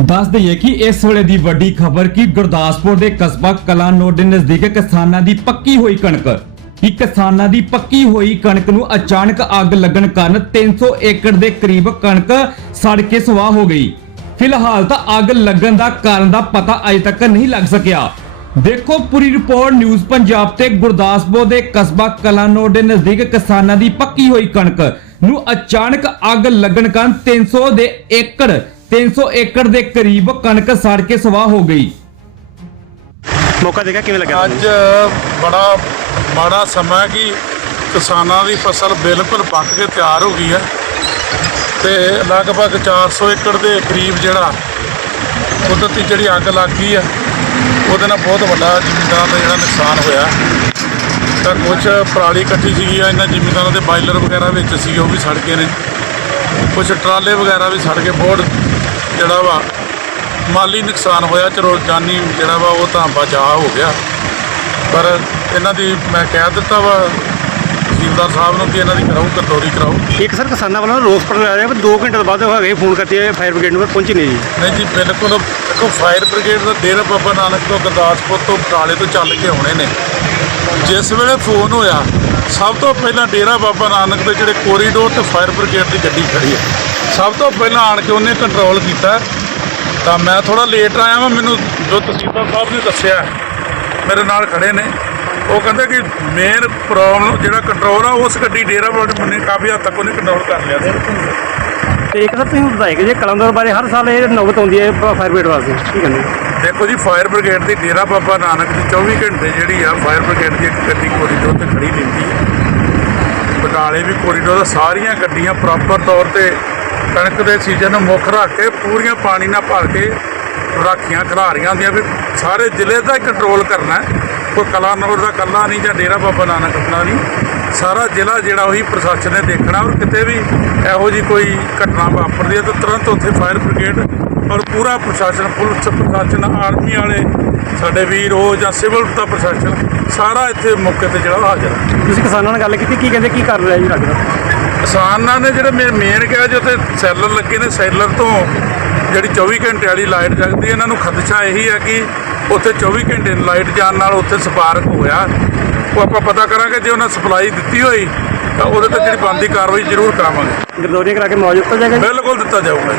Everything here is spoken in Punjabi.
ਦੱਸ ਦਈਏ ਕਿ ਇਸ ਵੇਲੇ ਦੀ ਵੱਡੀ ਖਬਰ ਕਿ ਗੁਰਦਾਸਪੁਰ ਦੇ ਕਸਬਾ ਕਲਾਨੌਰ ਦੇ ਨਜ਼ਦੀਕ ਕਿਸਾਨਾਂ ਦੀ ਪੱਕੀ ਹੋਈ ਕਣਕ। ਕਿ ਕਿਸਾਨਾਂ ਦੀ ਪੱਕੀ ਹੋਈ ਕਣਕ ਨੂੰ ਅਚਾਨਕ ਅੱਗ ਲੱਗਣ ਕਾਰਨ 300 ਏਕੜ ਦੇ ਕਰੀਬ ਕਣਕ ਸੜ ਕੇ ਸਵਾਹ ਹੋ ਗਈ। ਫਿਲਹਾਲ ਤਾਂ ਅੱਗ ਲੱਗਣ ਦਾ ਕਾਰਨ ਦਾ ਪਤਾ ਅਜੇ ਤੱਕ ਨਹੀਂ ਲੱਗ ਸਕਿਆ। ਦੇਖੋ ਪੂਰੀ ਰਿਪੋਰਟ ਨਿਊਜ਼ ਪੰਜਾਬ ਤੇ ਗੁਰਦਾਸਪੁਰ ਦੇ ਕਸਬਾ ਕਲਾਨੋਰ ਦੇ ਨਜ਼ਦੀਕ ਕਿਸਾਨਾਂ ਦੀ ਪੱਕੀ ਹੋਈ ਕਣਕ ਨੂੰ ਅਚਾਨਕ ਅੱਗ ਲੱਗਣ ਕਾਰਨ 300 ਦੇ ਏਕੜ 300 ਏਕੜ ਦੇ ਕਰੀਬ ਕਣਕ ਸੜ ਕੇ ਸਵਾਹ ਹੋ ਗਈ। ਮੌਕਾ ਦੇਖਿਆ ਕਿਵੇਂ ਲੱਗਿਆ ਅੱਜ ਬੜਾ ਮਾੜਾ ਸਮਾਂ ਕਿ ਕਿਸਾਨਾਂ ਦੀ ਫਸਲ ਬਿਲਕੁਲ ਪੱਕ ਕੇ ਤਿਆਰ ਹੋ ਗਈ ਹੈ ਤੇ ਲਗਭਗ 400 ਏਕੜ ਦੇ ਕਰੀਬ ਜਿਹੜਾ ਕੁਦਰਤੀ ਜਿਹੜੀ ਅੱਗ ਲੱਗ ਗਈ ਹੈ ਉਹਦੇ ਨਾਲ ਬਹੁਤ ਵੱਡਾ ਜ਼ਿਮੀਂਦਾਰਾਂ ਦਾ ਜਿਹੜਾ ਨੁਕਸਾਨ ਹੋਇਆ। ਤਾਂ ਕੁਝ ਪਰਾਲੀ ਇਕੱਠੀ ਸੀਗੀ ਆ ਇਹਨਾਂ ਜ਼ਿਮੀਂਦਾਰਾਂ ਦੇ ਬਾਇਲਰ ਵਗੈਰਾ ਵਿੱਚ ਸੀ ਉਹ ਵੀ ਸੜ ਗਏ ਨੇ। ਕੁਝ ਟਰਾਲੇ ਵਗੈਰਾ ਵੀ ਸੜ ਗਏ ਬਹੁਤ ਜਿਹੜਾ ਵਾ ਮਾਲੀ ਨੁਕਸਾਨ ਹੋਇਆ ਚਲੋ ਜਾਨੀ ਜਿਹੜਾ ਵਾ ਉਹ ਤਾਂ ਬਚਾਅ ਹੋ ਗਿਆ। ਪਰ ਇਹਨਾਂ ਦੀ ਮੈਂ ਕਹਿ ਦਿੱਤਾ ਵਾ ਤਹਿਸੀਲਦਾਰ ਸਾਹਿਬ ਨੂੰ ਕਿ ਇਹਨਾਂ ਦੀ ਕਰਾਓ ਕੰਟਰੋਲੀ ਕਰਾਓ। ਇੱਕ ਸਰ ਕਿਸਾਨਾਂ ਵੱਲੋਂ ਰੋਸ ਪ੍ਰਗਟਾਇਆ ਰਿਹਾ ਪਰ 2 ਘੰਟੇ ਬਾਅਦ ਉਹ ਹੈਗੇ ਫੋਨ ਕਰਤੇ ਫਾਇਰ ਬ੍ਰਿਗੇਡ ਨੂੰ ਪਰ ਪਹੁੰਚੀ ਨਹੀਂ ਜੀ। ਨਹੀਂ ਜੀ ਬਿਲਕੁਲ ਦੇਖੋ ਫਾਇਰ ਬ੍ਰਿਗੇਡ ਦਾ ਡੇਰਾ ਬਾਬਾ ਨਾਨਕ ਤੋਂ ਗੁਰਦਾਸਪੁਰ ਤੋਂ ਬਟਾਲੇ ਤੋਂ ਚੱਲ ਕੇ ਆਉਣੇ ਨੇ। ਜਿਸ ਵੇਲੇ ਫੋਨ ਹੋਇਆ ਸਭ ਤੋਂ ਪਹਿਲਾਂ ਡੇਰਾ ਬਾਬਾ ਨਾਨਕ ਦੇ ਜਿਹੜੇ ਕੋਰੀਡੋਰ ਤੇ ਫਾਇਰ ਬ੍ਰਿਗੇਡ ਦੀ ਗੱਡੀ ਖੜੀ ਹੈ। ਸਭ ਤੋਂ ਪਹਿਲਾਂ ਆਣ ਕੇ ਉਹਨੇ ਕੰਟਰੋਲ ਕੀਤਾ। ਤਾਂ ਮੈਂ ਥੋੜਾ ਲੇਟ ਆਇਆ ਵਾਂ ਮੈਨੂੰ ਜੋ ਤਹਿਸੀਲਦਾਰ ਸਾਹਿਬ ਨੇ ਦੱਸਿਆ ਮੇਰੇ ਨਾਲ ਖੜੇ ਨੇ। ਉਹ ਕਹਿੰਦੇ ਕਿ ਮੇਨ ਪ੍ਰੋਬਲਮ ਜਿਹੜਾ ਕੰਟਰੋਲ ਆ ਉਸ ਗੱਡੀ ਡੇਰਾ ਬਾਬਾ ਮੰਨੇ ਕਾਫੀ ਹੱਦ ਤੱਕ ਉਹਨੇ ਕੰਟਰੋਲ ਕਰ ਲਿਆ। ਤੇ ਇੱਕ ਸਰ ਤੁਸੀਂ ਦੱਸਾਇਆ ਕਿ ਜੇ ਕਲੰਦਰ ਬਾਰੇ ਹਰ ਸਾਲ ਇਹ ਨੌਬਤ ਆਉਂਦੀ ਹੈ ਫਾਇਰ ਬ੍ਰਿਗੇਡ ਵਾਸਤੇ ਕੀ ਕਹਿੰਦੇ ਦੇਖੋ ਜੀ ਫਾਇਰ ਬ੍ਰਿਗੇਡ ਦੀ ਡੇਰਾ ਬਾਬਾ ਨਾਨਕ ਦੀ 24 ਘੰਟੇ ਜਿਹੜੀ ਆ ਫਾਇਰ ਬ੍ਰਿਗੇਡ ਦੀ ਇੱਕ ਗੱਡੀ ਕੋਰੀਡੋਰ ਤੇ ਖੜੀ ਰਹਿੰਦੀ ਹੈ। ਬਟਾਲੇ ਵੀ ਕੋਰੀਡੋਰ ਦਾ ਸਾਰੀਆਂ ਗੱਡੀਆਂ ਪ੍ਰੋਪਰ ਤੌਰ ਤੇ ਕਣਕ ਦੇ ਸੀਜ਼ਨ ਨੂੰ ਮੁੱਖ ਰੱਖ ਕੇ ਪੂਰੀਆਂ ਪਾਣੀ ਨਾਲ ਭਰ ਕੇ ਰਾਖੀਆਂ ਖਿਲਾਰੀਆਂ ਹੁੰਦੀਆਂ ਵੀ ਸਾਰੇ ਜ਼ਿਲ੍ਹੇ ਦਾ ਕੰਟਰੋਲ ਕਰਨਾ ਹੈ। ਕੋਈ ਕਲਾਨੌਰ ਦਾ ਕੱਲਾ ਨਹੀਂ ਜਾਂ ਡੇਰਾ ਬਾਬਾ ਨਾਨਕ ਦਾ ਨਹੀਂ। ਸਾਰਾ ਜ਼ਿਲ੍ਹਾ ਜਿਹੜਾ ਉਹੀ ਪ੍ਰਸ਼ਾਸਨ ਨੇ ਦੇਖਣਾ ਔਰ ਕਿਤੇ ਵੀ ਇਹੋ ਜੀ ਕੋਈ ਘਟਨਾ ਵਾਪਰਦੀ ਹੈ ਤਾਂ ਤੁਰੰਤ ਉੱਥੇ ਫਾਇਰ ਬ੍ਰਿਗੇਡ ਔਰ ਪੂਰਾ ਪ੍ਰਸ਼ਾਸਨ, ਪੁਲਿਸ ਪ੍ਰਸ਼ਾਸਨ ਆਰਮੀ ਵਾਲੇ, ਸਾਡੇ ਵੀਰ ਹੋ ਜਾਂ ਸਿਵਲ ਦਾ ਪ੍ਰਸ਼ਾਸਨ, ਸਾਰਾ ਇੱਥੇ ਮੌਕੇ ਤੇ ਜਿਹੜਾ ਉਹ ਹਾਜ਼ਰ ਹੈ। ਤੁਸੀਂ ਕਿਸਾਨਾਂ ਨਾਲ ਗੱਲ ਕੀਤੀ, ਕੀ ਕਹਿੰਦੇ, ਕੀ ਕਰ ਰਿਹਾ ਜੀ ਲੱਗਦਾ ਕਿਸਾਨਾਂ ਨੇ ਜਿਹੜੇ ਮੇਰੇ ਮੇਨ ਕਿਹਾ ਜੀ ਉੱਥੇ ਸੈਲਰ ਲੱਗੇ ਨੇ ਸੈਲਰ ਤੋਂ ਜਿਹੜੀ 24 ਘੰਟੇ ਵਾਲੀ ਲਾਈਟ ਜਗਦੀ ਹੈ ਇਹਨਾਂ ਨੂੰ ਖਦਸ਼ਾ ਇਹੀ ਹੈ ਕਿ ਉੱਥੇ 24 ਘੰਟੇ ਲਾਈਟ ਜਾਣ ਨਾਲ ਉੱਥੇ ਸਪਾਰਕ ਹੋਇਆ। ਉਹ ਆਪਾਂ ਪਤਾ ਕਰਾਂਗੇ ਜੇ ਉਹਨਾਂ ਸਪਲਾਈ ਦਿੱਤੀ ਹੋਈ ਤਾਂ ਉਹਦੇ ਤੇ ਜਿਹੜੀ ਬਣਦੀ ਕਾਰਵਾਈ ਜ਼ਰੂਰ ਕਰਾਵਾਂਗੇ। ਗਰਦੌਰੀਆਂ ਕਰਾ ਕੇ ਮੁਆਵਜ਼ਾ ਦਿੱਤਾ ਜਾਏਗਾ? ਬਿਲਕੁਲ ਦਿੱਤਾ ਜਾਊਗਾ